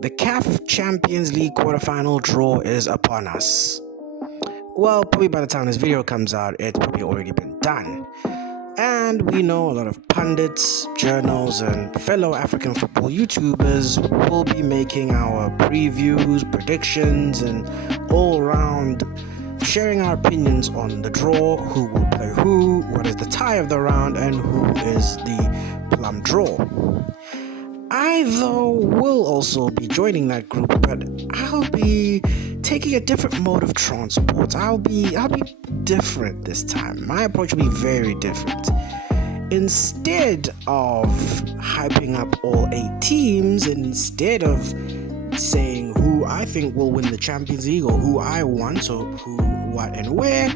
The CAF Champions League quarterfinal draw is upon us. Well, probably by the time this video comes out, it's probably already been done. And we know a lot of pundits, journals, and fellow African football YouTubers will be making our previews, predictions, and all around sharing our opinions on the draw, who will play who, what is the tie of the round, and who is the plum draw. I, though, will also be joining that group, but I'll be taking a different mode of transport. I'll be different this time. My approach will be very different. Instead of hyping up all 8 teams, instead of saying who I think will win the Champions League or who I want or who, what, and where,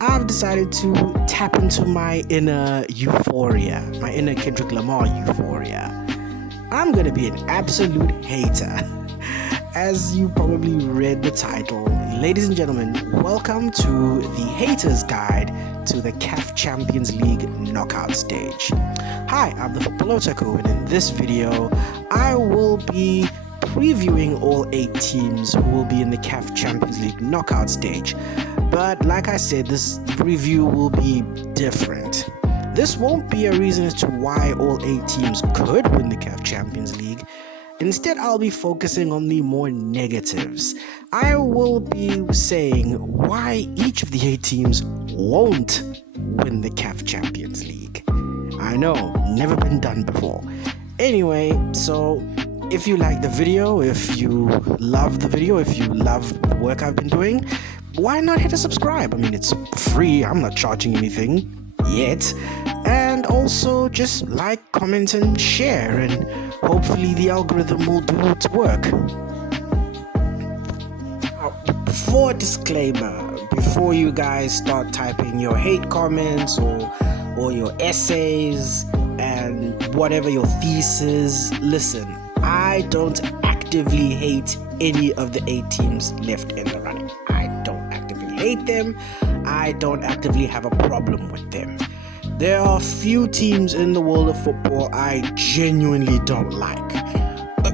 I've decided to tap into my inner euphoria, my inner Kendrick Lamar euphoria. I'm gonna be an absolute hater. As you probably read the title, ladies and gentlemen, welcome to the Haters Guide to the CAF Champions League knockout stage. Hi, I'm the Football Otaku, and in this video, I will be previewing all 8 teams who will be in the CAF Champions League knockout stage. But like I said, this review will be different. This won't be a reason as to why all 8 teams could win the CAF Champions League. Instead, I'll be focusing on the more negatives. I will be saying why each of the 8 teams won't win the CAF Champions League. I know, never been done before. Anyway, so if you like the video, if you love the video, if you love the work I've been doing, why not hit a subscribe? I mean, it's free, I'm not charging anything yet. And also just like, comment, and share, and hopefully the algorithm will do its work. Now, before disclaimer, before you guys start typing your hate comments or your essays and whatever your thesis, listen, I don't actively hate any of the 8 teams left in the running. I don't actively hate them. I don't actively have a problem with them. There are few teams in the world of football I genuinely don't like.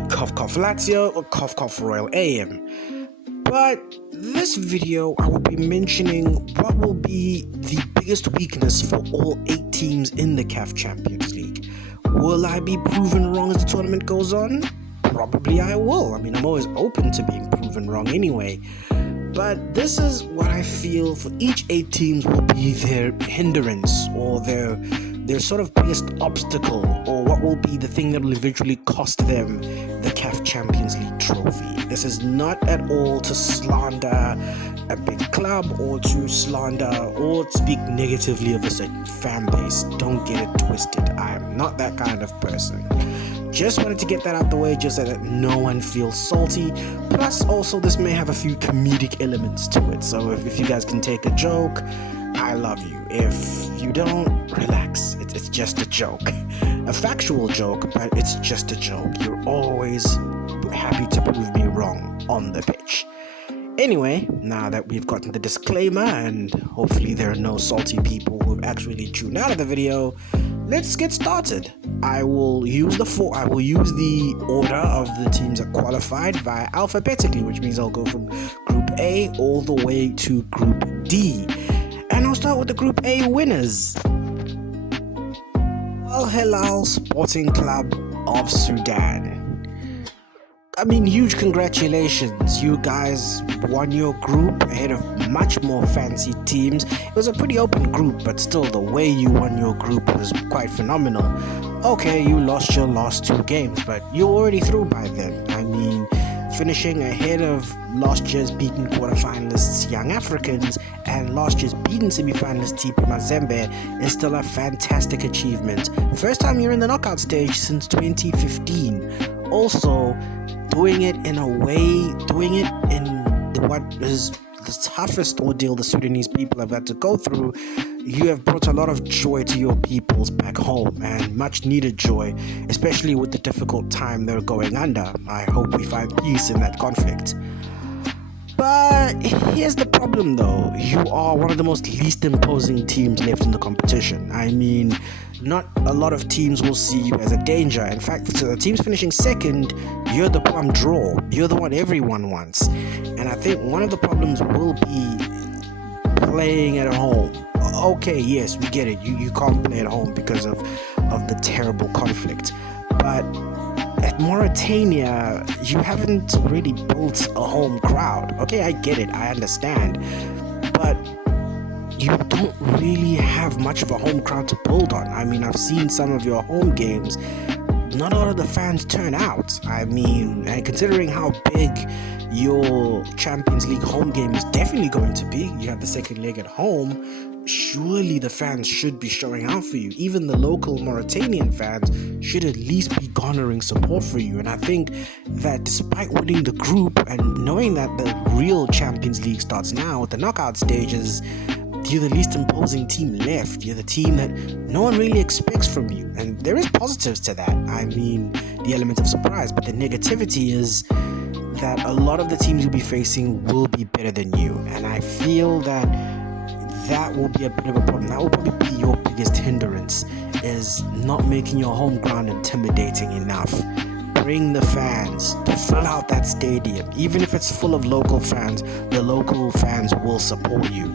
Cough cough Lazio or cough cough Royal AM. But this video I will be mentioning what will be the biggest weakness for all 8 teams in the CAF Champions League. Will I be proven wrong as the tournament goes on? Probably I will. I mean, I'm always open to being proven wrong anyway. But this is what I feel for each 8 teams will be their hindrance or their sort of biggest obstacle, or what will be the thing that will eventually cost them the CAF Champions League trophy. This is not at all to slander a big club or to slander or speak negatively of a certain fan base. Don't get it twisted. I am not that kind of person. Just wanted to get that out the way just so that no one feels salty. Plus, also, this may have a few comedic elements to it. So if you guys can take a joke, I love you. If you don't, relax. It's just a joke. A factual joke, but it's just a joke. You're always happy to prove me wrong on the pitch. Anyway, now that we've gotten the disclaimer and hopefully there are no salty people who've actually tuned out of the video, let's get started. I will use the order of the teams that qualified via alphabetically, which means I'll go from Group A all the way to Group D. And I'll start with the Group A winners. Al Hilal Sporting Club of Sudan. I mean, huge congratulations. You guys won your group ahead of much more fancy teams. It was a pretty open group, but still the way you won your group was quite phenomenal. Okay, you lost your last 2 games, but you're already through by then. I mean, finishing ahead of last year's beaten quarterfinalists Young Africans and last year's beaten semi-finalist TP Mazembe is still a fantastic achievement. First time you're in the knockout stage since 2015. Also, doing it in what is the toughest ordeal the Sudanese people have had to go through, you have brought a lot of joy to your peoples back home, and much needed joy, especially with the difficult time they're going under. I hope we find peace in that conflict. But here's the problem though, you are one of the most least imposing teams left in the competition. I mean, not a lot of teams will see you as a danger. In fact, so the teams finishing second, you're the plum draw. You're the one everyone wants. And I think one of the problems will be playing at home. Okay, yes, we get it. You can't play at home because of the terrible conflict. But at Mauritania, you haven't really built a home crowd. Okay, I get it, I understand. But you don't really have much of a home crowd to build on. I mean, I've seen some of your home games. Not a lot of the fans turn out. I mean, and considering how big your Champions League home game is definitely going to be, you have the second leg at home, surely the fans should be showing out for you. Even the local Mauritanian fans should at least be garnering support for you. And I think that despite winning the group and knowing that the real Champions League starts now with the knockout stages, you're the least imposing team left. You're the team that no one really expects from you. And there is positives to that. I mean, the element of surprise. But the negativity is that a lot of the teams you'll be facing will be better than you. And I feel that that will be a bit of a problem. That will probably be your biggest hindrance, is not making your home ground intimidating enough. Bring the fans to fill out that stadium. Even if it's full of local fans, the local fans will support you.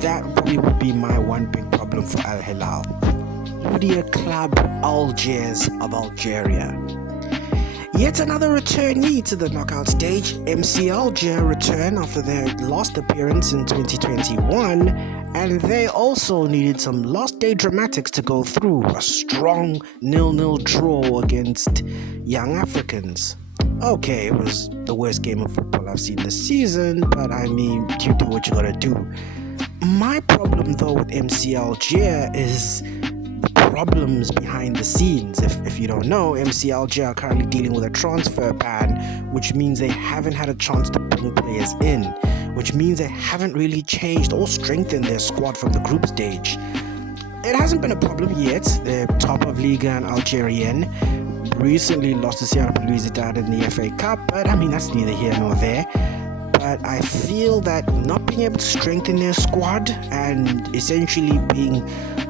That probably would be my one big problem for Al Hilal. Media Club Algiers of Algeria. Yet another returnee to the knockout stage. MC Alger return after their last appearance in 2021, and they also needed some last day dramatics to go through. A strong 0-0 draw against Young Africans. Okay, it was the worst game of football I've seen this season, but I mean, you do what you gotta do. My problem though with MC Alger is the problems behind the scenes. If you don't know, MC Alger are currently dealing with a transfer ban, which means they haven't had a chance to bring players in, which means they haven't really changed or strengthened their squad from the group stage. It hasn't been a problem yet. They're top of Liga and Algerian. Recently lost to Sierra Belouizdad in the FA Cup, but I mean, that's neither here nor there. But I feel that not being able to strengthen their squad and essentially being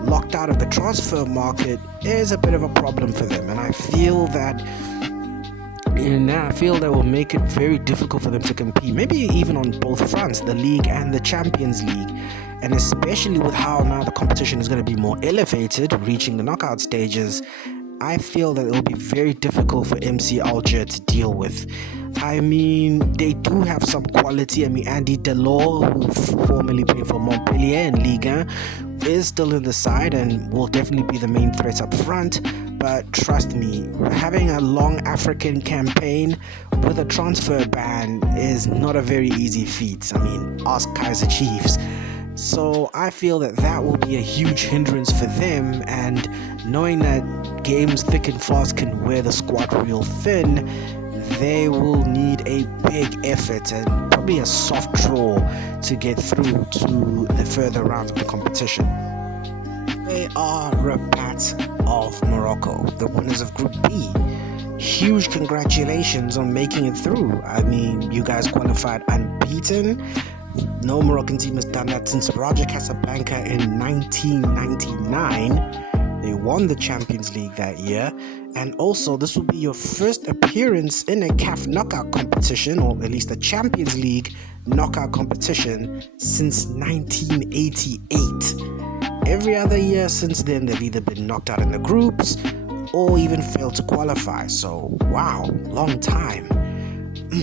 locked out of the transfer market is a bit of a problem for them. And I feel that will make it very difficult for them to compete, maybe even on both fronts, the league and the Champions League. And especially with how now the competition is going to be more elevated, reaching the knockout stages, I feel that it will be very difficult for MC Alger to deal with. I mean, they do have some quality. I mean, Andy Delors, who formerly played for Montpellier in Ligue 1, is still in the side and will definitely be the main threat up front. But trust me, having a long African campaign with a transfer ban is not a very easy feat. I mean, ask Kaizer Chiefs. So I feel that will be a huge hindrance for them, and knowing that games thick and fast can wear the squad real thin, they will need a big effort and probably a soft draw to get through to the further rounds of the competition. They are Rabat of Morocco, the winners of Group B. Huge congratulations on making it through. I mean, you guys qualified unbeaten. No Moroccan team has done that since Raja Casablanca in 1999. They won the Champions League that year, and also this will be your first appearance in a CAF knockout competition, or at least a Champions League knockout competition, since 1988. Every other year since then, they've either been knocked out in the groups or even failed to qualify. So, wow, long time.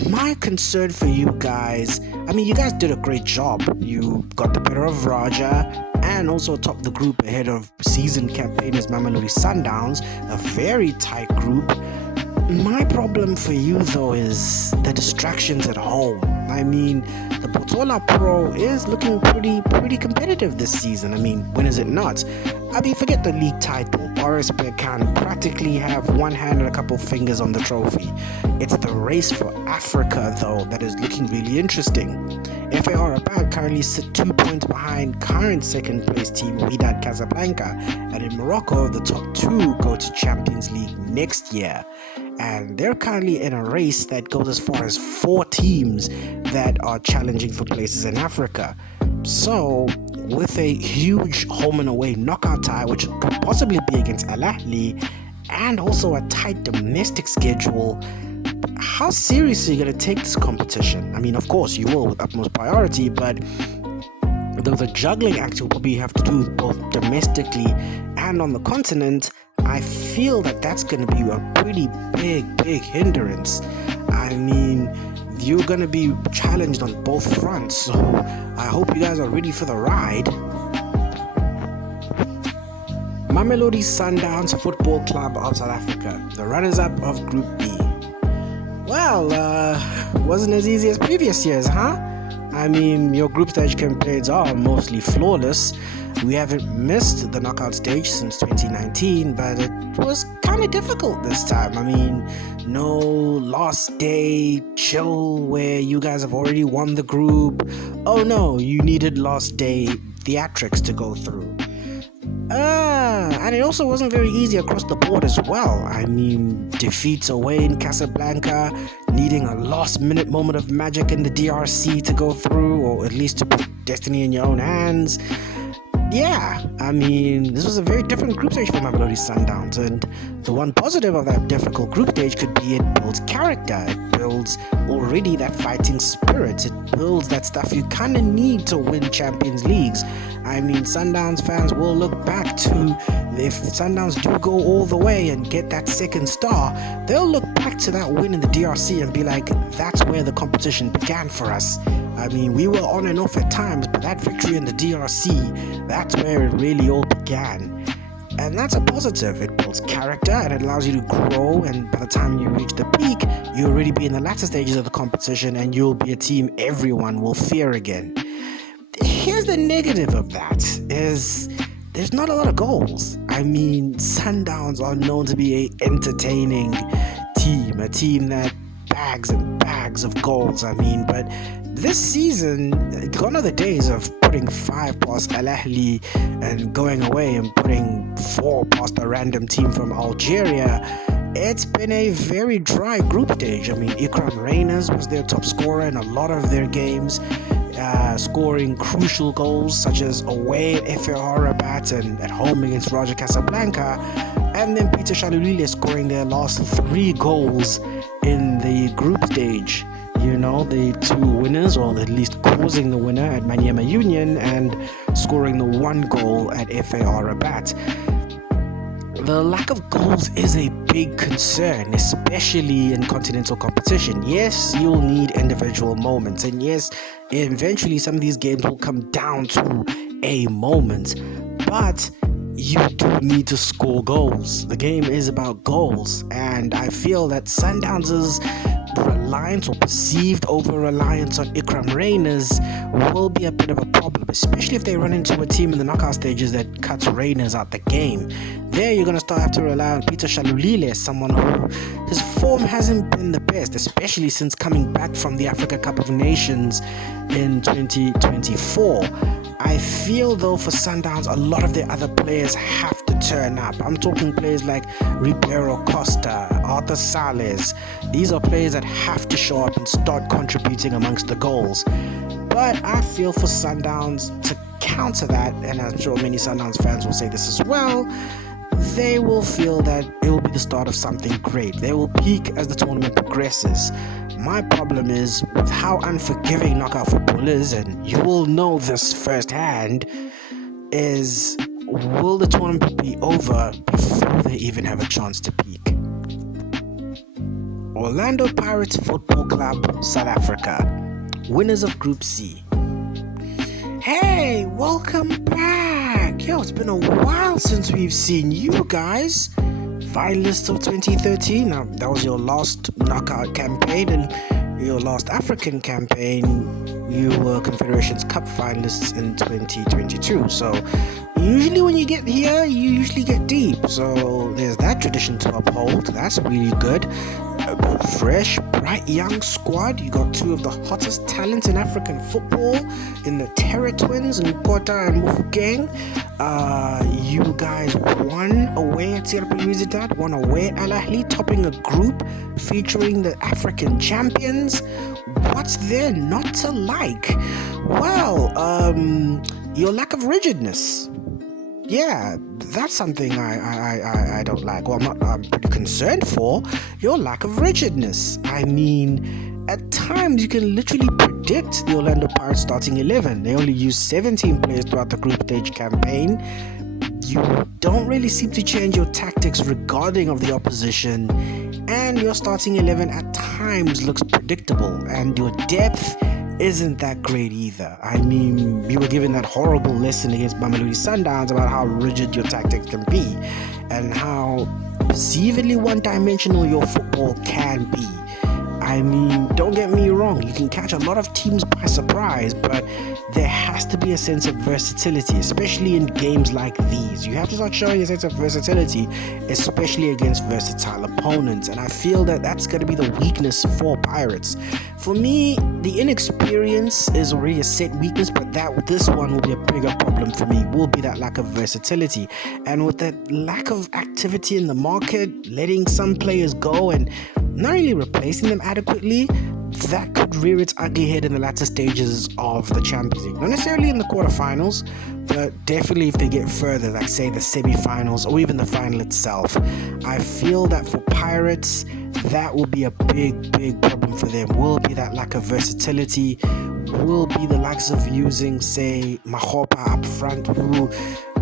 My concern for you guys, I mean, you guys did a great job. You got the better of Raja and also topped the group ahead of seasoned campaigners Mamelodi Sundowns, a very tight group. My problem for you though is the distractions at home. I mean, the Botola Pro is looking pretty competitive this season. I mean, when is it not? I mean, forget the league title. Boris can practically have one hand and a couple fingers on the trophy. It's the race for Africa though that is looking really interesting. FAR Rabat currently sit 2 points behind current second place team Wydad Casablanca, and in Morocco the top two go to Champions League next year. and they're currently in a race that goes as far as 4 teams that are challenging for places in Africa. So, with a huge home and away knockout tie, which could possibly be against Al Ahly, and also a tight domestic schedule, how seriously are you going to take this competition? I mean, of course, you will with utmost priority, but the juggling act you'll probably have to do both domestically and on the continent. I feel that that's going to be a pretty big hindrance. I mean, you're going to be challenged on both fronts, so I hope you guys are ready for the ride. Mamelodi Sundowns Football Club of South Africa, the runners-up of Group B. Well, wasn't as easy as previous years, huh? I mean, your group stage campaigns are mostly flawless. We haven't missed the knockout stage since 2019, but it was kind of difficult this time. I mean, no last day chill where you guys have already won the group. Oh no, you needed last day theatrics to go through. And it also wasn't very easy across the board as well. I mean, defeats away in Casablanca, needing a last-minute moment of magic in the DRC to go through, or at least to put destiny in your own hands. Yeah, I mean, this was a very different group stage for Mamelodi Sundowns, and the one positive of that difficult group stage could be it builds character. It builds already that fighting spirit. It builds that stuff you kind of need to win Champions Leagues. I mean, Sundowns fans will look back to, if Sundowns do go all the way and get that second star, they'll look back to that win in the DRC and be like, that's where the competition began for us. I mean, we were on and off at times, but that victory in the DRC, that's where it really all began. And that's a positive. It builds character and it allows you to grow, and by the time you reach the peak, you'll already be in the latter stages of the competition and you'll be a team everyone will fear again. Here's the negative of that, is there's not a lot of goals. I mean, Sundowns are known to be an entertaining team, a team that bags and bags of goals. I mean, but this season, gone are the days of putting 5 past Al Ahly and going away and putting 4 past a random team from Algeria. It's been a very dry group stage. I mean, Ikram Reyners was their top scorer in a lot of their games, scoring crucial goals such as away at FAR Rabat and at home against Raja Casablanca, and then Peter Shalulile scoring their last 3 goals in the group stage. You know, the 2 winners, or at least causing the winner at Maniema Union and scoring the 1 goal at FAR Rabat. The lack of goals is a big concern, especially in continental competition. Yes, you'll need individual moments, and yes, eventually some of these games will come down to a moment, but you do need to score goals. The game is about goals, and I feel that Sundowns' reliance or perceived over-reliance on Ikram Reyners will be a bit of a problem, especially if they run into a team in the knockout stages that cuts Reyners out the game. There you're going to start have to rely on Peter Shalulile, someone who his form hasn't been the best, especially since coming back from the Africa Cup of Nations in 2024. I feel though for Sundowns, a lot of their other players have to turn up. I'm talking players like Ribeiro Costa, Arthur Sales. These are players that have to show up and start contributing amongst the goals. But I feel for Sundowns to counter that, and I'm sure many Sundowns fans will say this as well, they will feel that it will be the start of something great. They will peak as the tournament progresses. My problem is with how unforgiving knockout football is, and you will know this firsthand, is will the tournament be over before they even have a chance to peak? Orlando Pirates Football Club, South Africa, winners of Group C. Hey, welcome back! Yo, it's been a while since we've seen you guys. Finalists of 2013. Now, that was your last knockout campaign, and your last African campaign, you were Confederations Cup finalists in 2022. So, usually when you get here, you usually get deep. So, there's that tradition to uphold. That's really good. Fresh, bright, young squad. You got 2 of the hottest talents in African football in the Terror Twins, Nkota and Mufukeng. You guys won away at CRP Wizard, won away at Al Ahly topping a group featuring the African champions. What's there not to like? Well, your lack of rigidness. Yeah, that's something I don't like. Well, I'm pretty concerned for your lack of rigidness. I mean, at times you can literally predict the Orlando Pirates starting 11. They only use 17 players throughout the group stage campaign. You don't really seem to change your tactics regarding of the opposition, and your starting 11 at times looks predictable, and your depth isn't that great either. I mean, you were given that horrible lesson against Mamelodi Sundowns about how rigid your tactics can be and how perceivably one-dimensional your football can be. I mean, don't get me wrong, you can catch a lot of teams by surprise, but there has to be a sense of versatility, especially in games like these. You have to start showing a sense of versatility, especially against versatile opponents, and I feel that that's going to be the weakness for Pirates. For me, the inexperience is already a set weakness, but this one will be a bigger problem for me, will be that lack of versatility. And with that lack of activity in the market, letting some players go and not really replacing them adequately, that could rear its ugly head in the latter stages of the Champions League. Not necessarily in the quarterfinals, but definitely if they get further, like say the semi-finals or even the final itself. I feel that for Pirates, that will be a big problem for them. Will be that lack of versatility, will be the likes of using, say, Mahopa up front, who,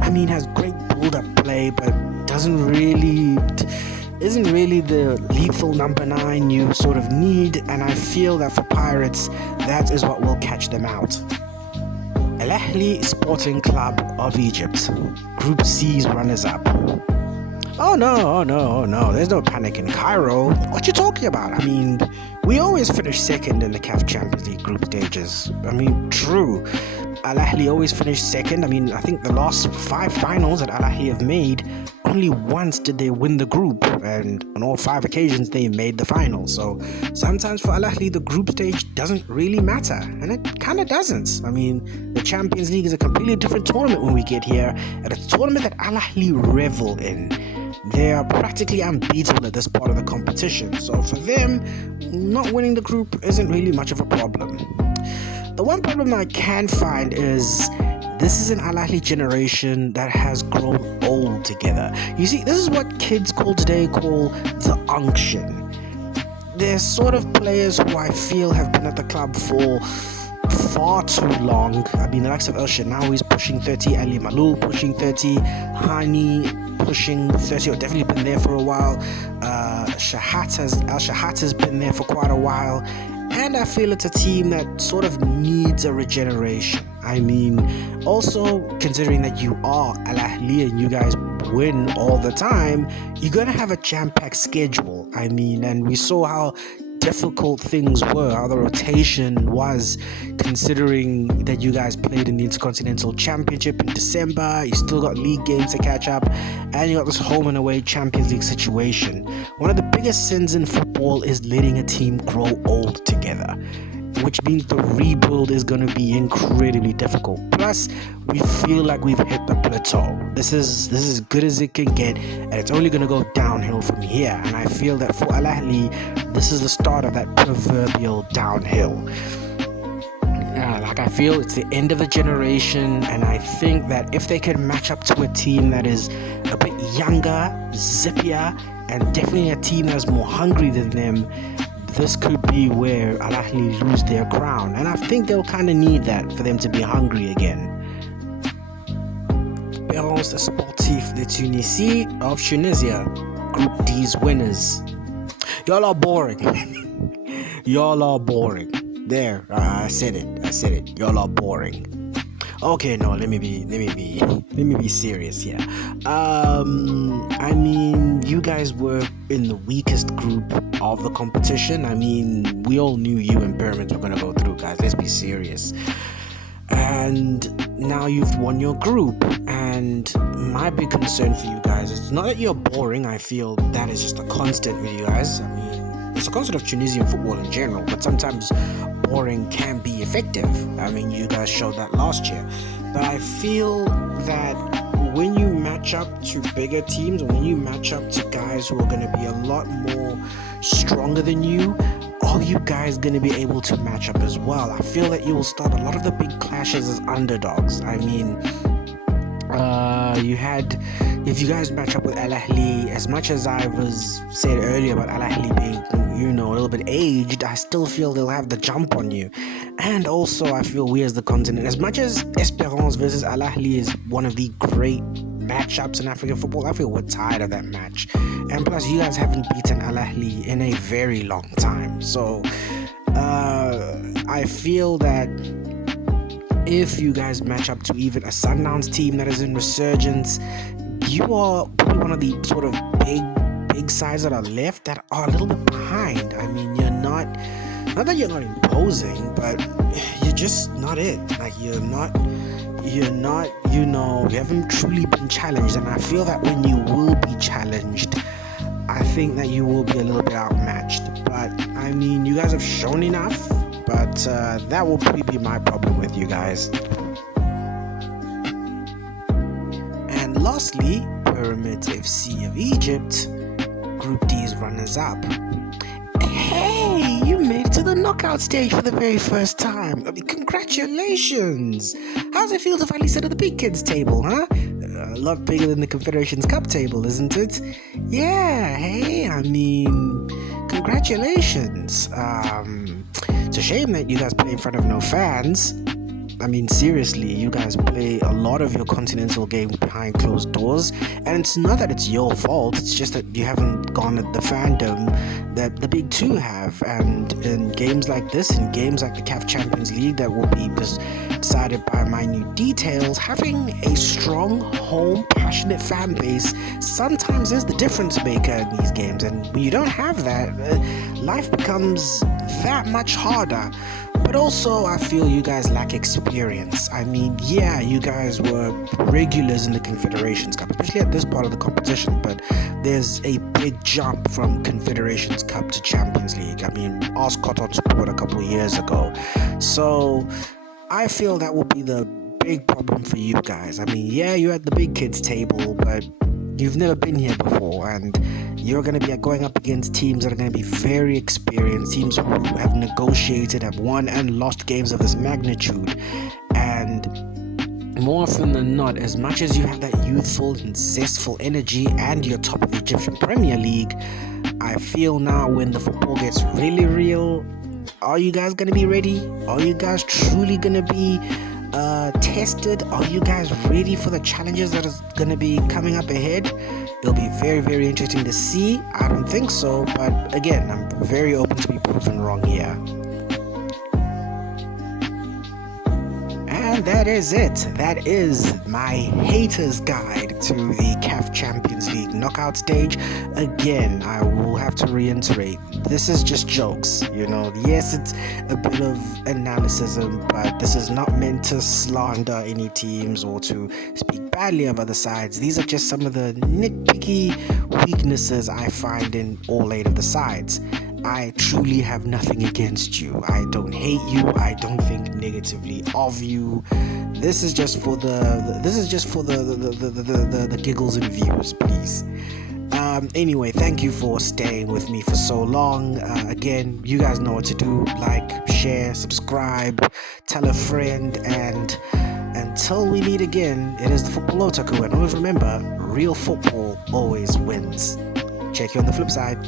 I mean, has great build-up play, but isn't really the lethal number 9 you sort of need, and I feel that for Pirates, that is what will catch them out. Al Ahly Sporting Club of Egypt, Group C's runners-up. Oh no, there's no panic in Cairo. What you talking about? I mean, we always finish second in the CAF Champions League group stages. I mean, true. Al Ahly always finished second. I mean, I think the last 5 finals that Al Ahly have made, only once did they win the group, and on all 5 occasions they made the final. So sometimes for Al Ahly the group stage doesn't really matter, and it kind of doesn't. I mean, the Champions League is a completely different tournament when we get here, and it's a tournament that Al Ahly revel in. They are practically unbeatable at this part of the competition, so for them, not winning the group isn't really much of a problem. The one problem I can find is this is an Al Ahly generation that has grown old together. You see, this is what kids today call the unction. They're sort of players who I feel have been at the club for far too long. I mean, the likes of El Shenawi's pushing 30, Ali Malou pushing 30, Hani pushing 30, or definitely been there for a while. El Shahat has been there for quite a while. And I feel it's a team that sort of needs a regeneration. I mean, also considering that you are Al Ahly and you guys win all the time, you're going to have a jam-packed schedule. I mean, and we saw how difficult things were, how the rotation was, considering that you guys played in the Intercontinental Championship in December. You still got league games to catch up, and you got this home and away Champions League situation. One of the biggest sins in football is letting a team grow old together, which means the rebuild is going to be incredibly difficult. Plus, we feel like we've hit the plateau. This is as good as it can get, and it's only going to go downhill from here. And I feel that for Al Ahly, this is the start of that proverbial downhill. I feel it's the end of a generation, and I think that if they can match up to a team that is a bit younger, zippier, and definitely a team that's more hungry than them, this could be where Al Ahly lose their crown, and I think they'll kind of need that for them to be hungry again. Espérance Sportif de Tunisie of Tunisia, Group D's winners. Y'all are boring. Y'all are boring. There, I said it. Y'all are boring. Okay, no, let me be serious here. I mean, you guys were in the weakest group of the competition. I mean, we all knew you and Pyramids were gonna go through, guys. Let's be serious. And now you've won your group, and my big concern for you guys is not that you're boring. I feel that is just a constant with you guys. I mean, it's a constant of Tunisian football in general, but sometimes boring can be effective. I mean, you guys showed that last year. But I feel that when you match match up to bigger teams, or when you match up to guys who are going to be a lot more stronger than you, all you guys going to be able to match up as well. I feel that you will start a lot of the big clashes as underdogs. I mean, if you guys match up with Al Ahly, as much as I was said earlier about Al Ahly being, you know, a little bit aged, I still feel they'll have the jump on you. And also, I feel we as the continent, as much as Esperance versus Al Ahly is one of the great matchups in African football, I feel we're tired of that match. And plus, you guys haven't beaten Al Ahly in a very long time. So, I feel that if you guys match up to even a Sundowns team that is in resurgence, you are probably one of the sort of big sides that are left that are a little bit behind. I mean, you're not that you're not imposing, but you're just not it. Like you're not, you know, you haven't truly been challenged. And I feel that when you will be challenged, I think that you will be a little bit outmatched. But I mean, you guys have shown enough. But that will probably be my problem with you guys. And lastly, Pyramids FC of Egypt, Group D's runners-up. Hey, you made it to the knockout stage for the very first time. I mean, congratulations. How's it feel to finally sit at the big kids table, huh? A lot bigger than the Confederations Cup table, isn't it? Yeah, hey, I mean, congratulations. It's a shame that you guys play in front of no fans. I mean, seriously, you guys play a lot of your continental games behind closed doors, and it's not that it's your fault, it's just that you haven't gone at the fandom that the big two have. And in games like this, in games like the CAF Champions League that will be decided by minute details, having a strong, home, passionate fan base sometimes is the difference maker in these games. And when you don't have that, life becomes that much harder. But also, I feel you guys lack experience. I mean, yeah, you guys were regulars in the Confederations Cup, especially at this part of the competition, but there's a big jump from Confederations Cup to Champions League. I mean, ask Cotton Sport a couple of years ago. So, I feel that will be the big problem for you guys. I mean, yeah, you're at the big kids table, but you've never been here before, and you're going to be going up against teams that are going to be very experienced, teams who have negotiated, have won and lost games of this magnitude. And more often than not, as much as you have that youthful and zestful energy and you're top of the Egyptian Premier League, I feel now when the football gets really real, are you guys going to be ready? Are you guys truly going to be tested? Are you guys ready for the challenges that is going to be coming up ahead? It'll be very, very interesting to see. I don't think so, but again, I'm very open to be proven wrong here. And that is it. That is my haters guide to the CAF Champions League knockout stage. Again, I will have to reiterate, this is just jokes, you know. Yes, it's a bit of analysis, but this is not meant to slander any teams or to speak badly of other sides. These are just some of the nitpicky weaknesses I find in all 8 of the sides. I truly have nothing against you. I don't hate you. I don't think negatively of you. This is just for the giggles and views, please. Anyway, thank you for staying with me for so long. Again, you guys know what to do. Like, share, subscribe, tell a friend, and until we meet again, it is the Football Otaku, and always remember, real football always wins. Check you on the flip side.